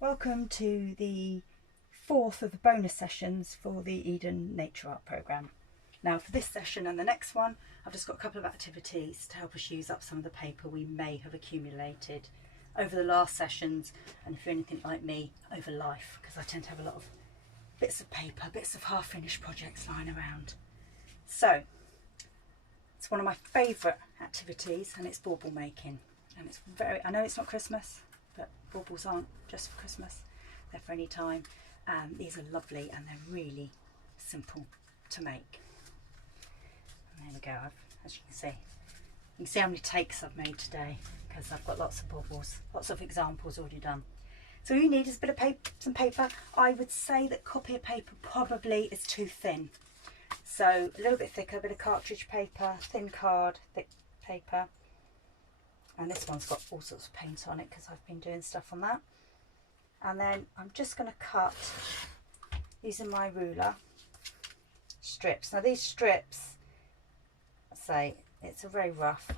Welcome to the fourth of the bonus sessions for the Eden Nature Art programme. Now for this session and the next one, I've just got a couple of activities to help us use up some of the paper we may have accumulated over the last sessions, and if you're anything like me, over life, because I tend to have a lot of bits of paper, bits of half-finished projects lying around. So it's one of my favourite activities, and it's bauble making. And it's I know it's not Christmas, but baubles aren't just for Christmas, they're for any time. These are lovely and they're really simple to make. And there we go, as you can see how many takes I've made today, because I've got lots of baubles, lots of examples already done. So all you need is a bit of paper, some paper. I would say that copy of paper probably is too thin. So a little bit thicker, a bit of cartridge paper, thin card, thick paper. And this one's got all sorts of paint on it because I've been doing stuff on that. And then I'm just going to cut, using my ruler, strips. Now these strips, it's a very rough,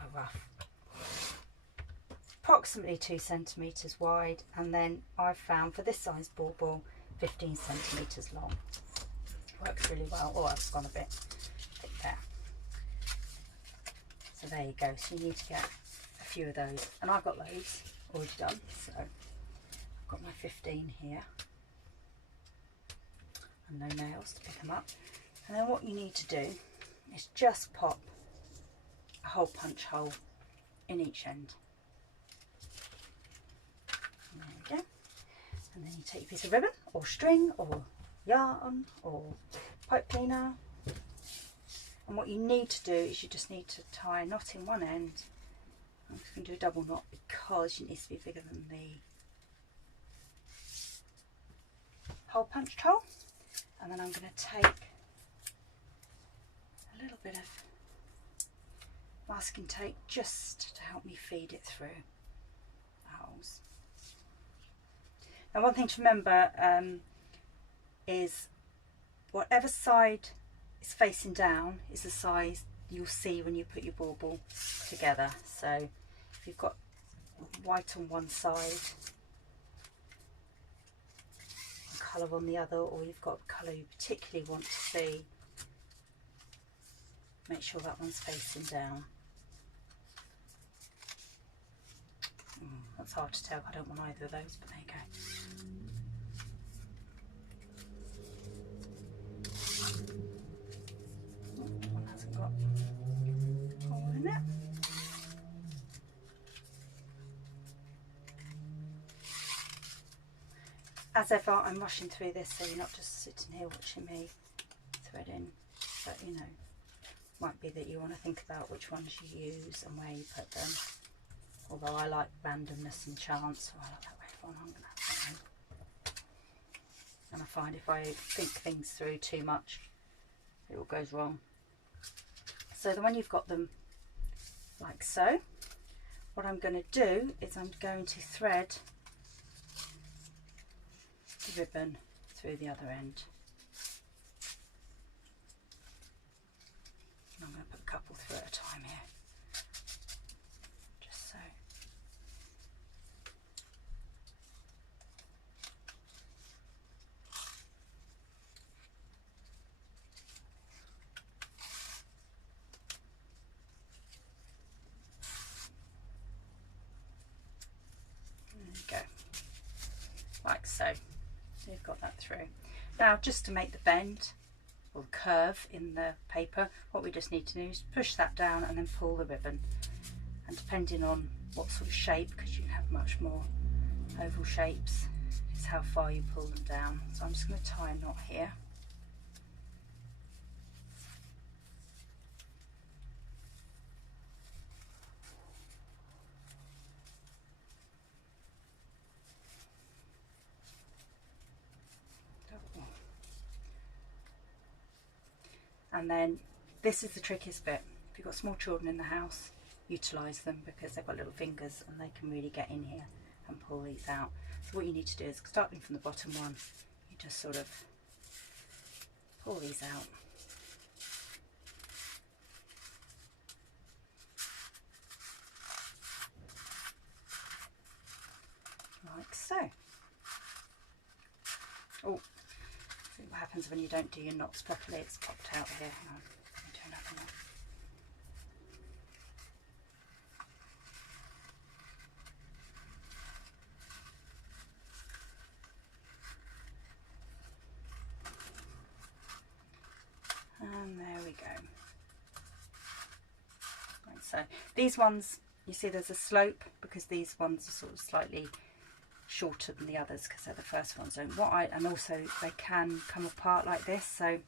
approximately 2 centimetres wide, and then I've found for this size bauble 15 centimetres long. Works really well. Oh, I've gone a bit thick there. So there you go. So you need to get a few of those, and I've got loads already done, so I've got my 15 here and no nails to pick them up. And then what you need to do is just pop a hole punch hole in each end. And there we go. And then you take a piece of ribbon or string or yarn or pipe cleaner, and what you need to do is you just need to tie a knot in one end. I'm just going to do a double knot because it needs to be bigger than the hole punched hole. And then I'm going to take a little bit of masking tape just to help me feed it through the holes. Now one thing to remember is whatever side is facing down is the size you'll see when you put your bauble together. So if you've got white on one side and colour on the other, or you've got a colour you particularly want to see, make sure that one's facing down. That's hard to tell, I don't want either of those, but there you go. One hasn't got a hole in it. As ever, I'm rushing through this, so you're not just sitting here watching me threading, but you know, might be that you want to think about which ones you use and where you put them. Although I like randomness and chance, so I like that way on. I'm going to have that one. And I find if I think things through too much, it all goes wrong. So then when you've got them like so, what I'm going to do is I'm going to thread the ribbon through the other end. And I'm going to put a couple through at a time here, just so. There you go, like so. So you've got that through. Now just to make the bend or curve in the paper, what we just need to do is push that down and then pull the ribbon, and depending on what sort of shape, because you can have much more oval shapes, is how far you pull them down. So I'm just going to tie a knot here. And then this is the trickiest bit. If you've got small children in the house, utilise them, because they've got little fingers and they can really get in here and pull these out. So what you need to do is, starting from the bottom one, you just sort of pull these out. Like so. Oh, see what happens when you don't do your knots properly. It's popped out here. No, I don't have a knot. And there we go. Right, so these ones, you see there's a slope because these ones are sort of slightly shorter than the others because they're the first ones. And also they can come apart like this. So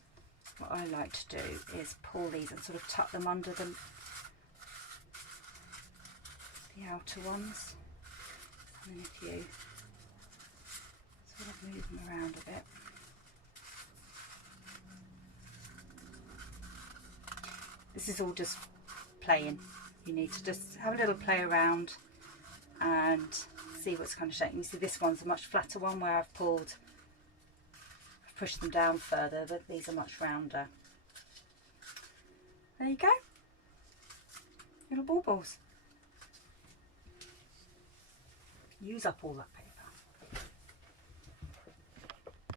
what I like to do is pull these and sort of tuck them under the outer ones. And then if you sort of move them around a bit. This is all just playing. You need to just have a little play around and see what's kind of shaping. You see this one's a much flatter one where I've pushed them down further, but these are much rounder. There you go. Little baubles. Use up all that paper.